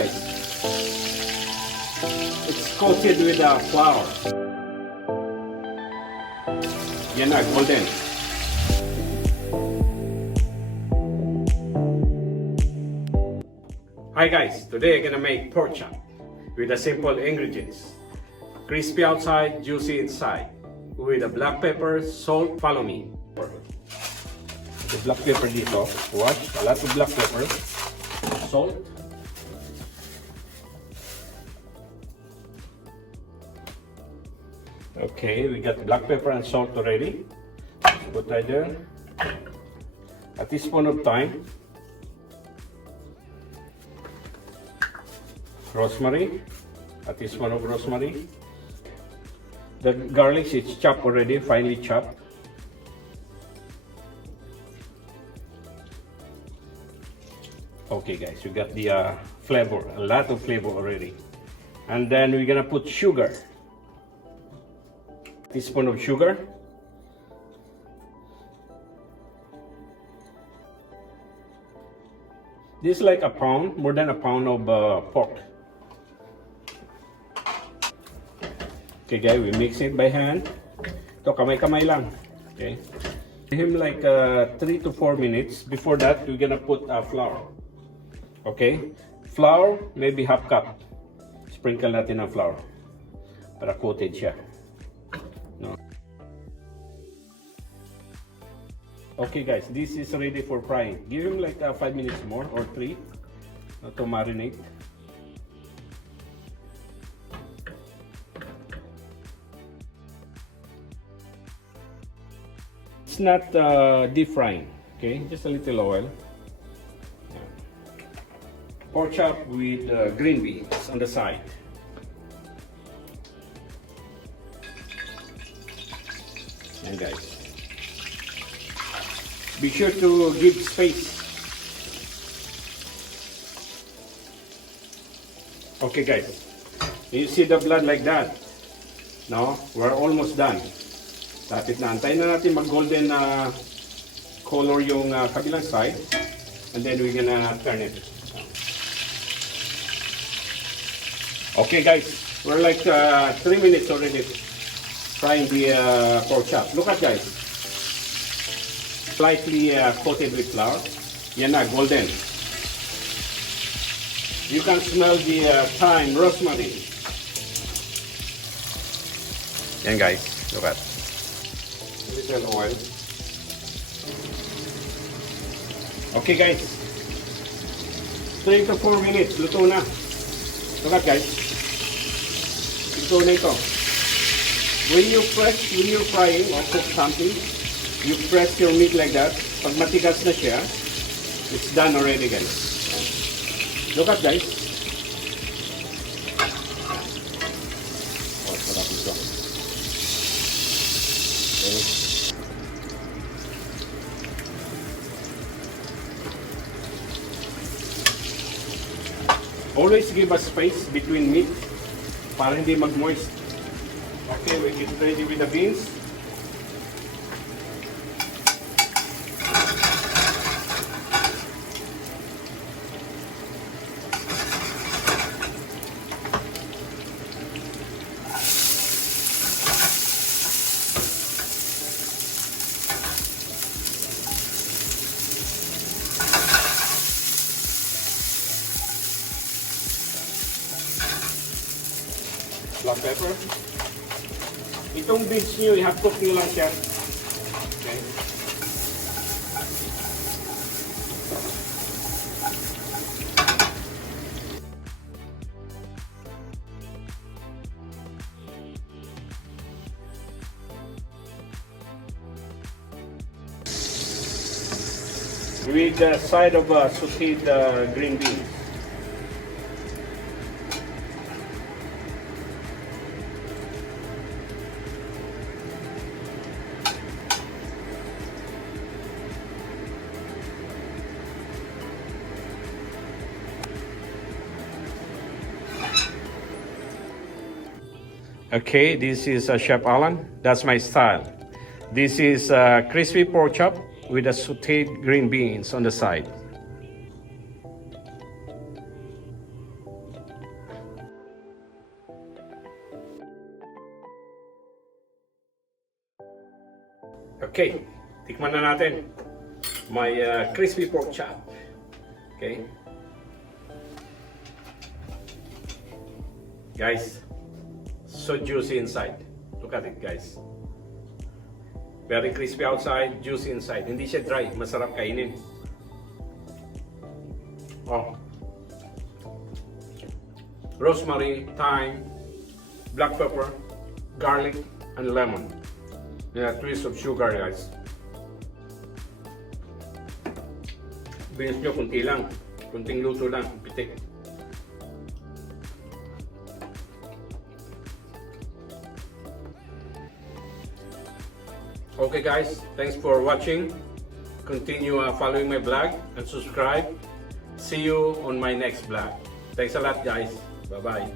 guys. It's coated with flour. Yan na, golden. Hi guys, today I'm gonna make pork chop with the simple ingredients. Crispy outside, juicy inside. With the black pepper, salt, follow me. The black pepper dito, watch, a lot of black pepper. Salt. Okay, we got black pepper and salt already. Put right there. A teaspoon of thyme. Rosemary. A teaspoon of rosemary. The garlic is chopped already, finely chopped. Okay guys, we got the flavor, a lot of flavor already. And then we're gonna put sugar. Teaspoon of sugar. This is like a pound, more than a pound of pork. Okay guys, we mix it by hand. Ito, kamay-kamay lang. Okay. Give him like 3 to 4 minutes. Before that, we're gonna put flour. Okay? Flour, maybe half cup. Sprinkle natin ng flour. Para coated siya. No. Okay guys, this is ready for frying. Give him like 5 minutes more or 3 to marinate. It's not deep frying, okay? Just a little oil. Pork chop with green beans on the side. And guys, be sure to give space. Okay guys, you see the blood like that? No, we're almost done. Lapit na. Antayin na natin mag-golden color yung kabilang side. And then we're gonna turn it. Okay guys, we're like 3 minutes already frying the pork chop. Look at guys. Slightly coated with flour. Yan na, golden. You can smell the thyme, rosemary. Yan guys, look at. Little oil. Okay guys. 3 to 4 minutes, luto na. Look at guys. Luto na ito. When you're frying or cook something, you press your meat like that. Pag matigas na siya, it's done already guys. Look at guys. Oh, sarap ito. Okay. Always give a space between meat para hindi mag-moist. Okay, we get ready with the beans. Black pepper. Itong beans nyo, i-half-cook nyo lang siya. Okay. With the side of sautéed green beans. Okay, this is Chef Alan. That's my style. This is crispy pork chop with the sautéed green beans on the side. Okay, tikman na natin. My crispy pork chop. Okay. Guys, so juicy inside. Look at it, guys. Very crispy outside, juicy inside. Hindi siya dry, masarap kainin. Oh. Rosemary, thyme, black pepper, garlic, and lemon. And a twist of sugar, guys. Binis nyo, kunti lang. Kunting luto lang, pitik. Okay guys, thanks for watching. Continue following my vlog and subscribe. See you on my next vlog. Thanks a lot guys. Bye-bye.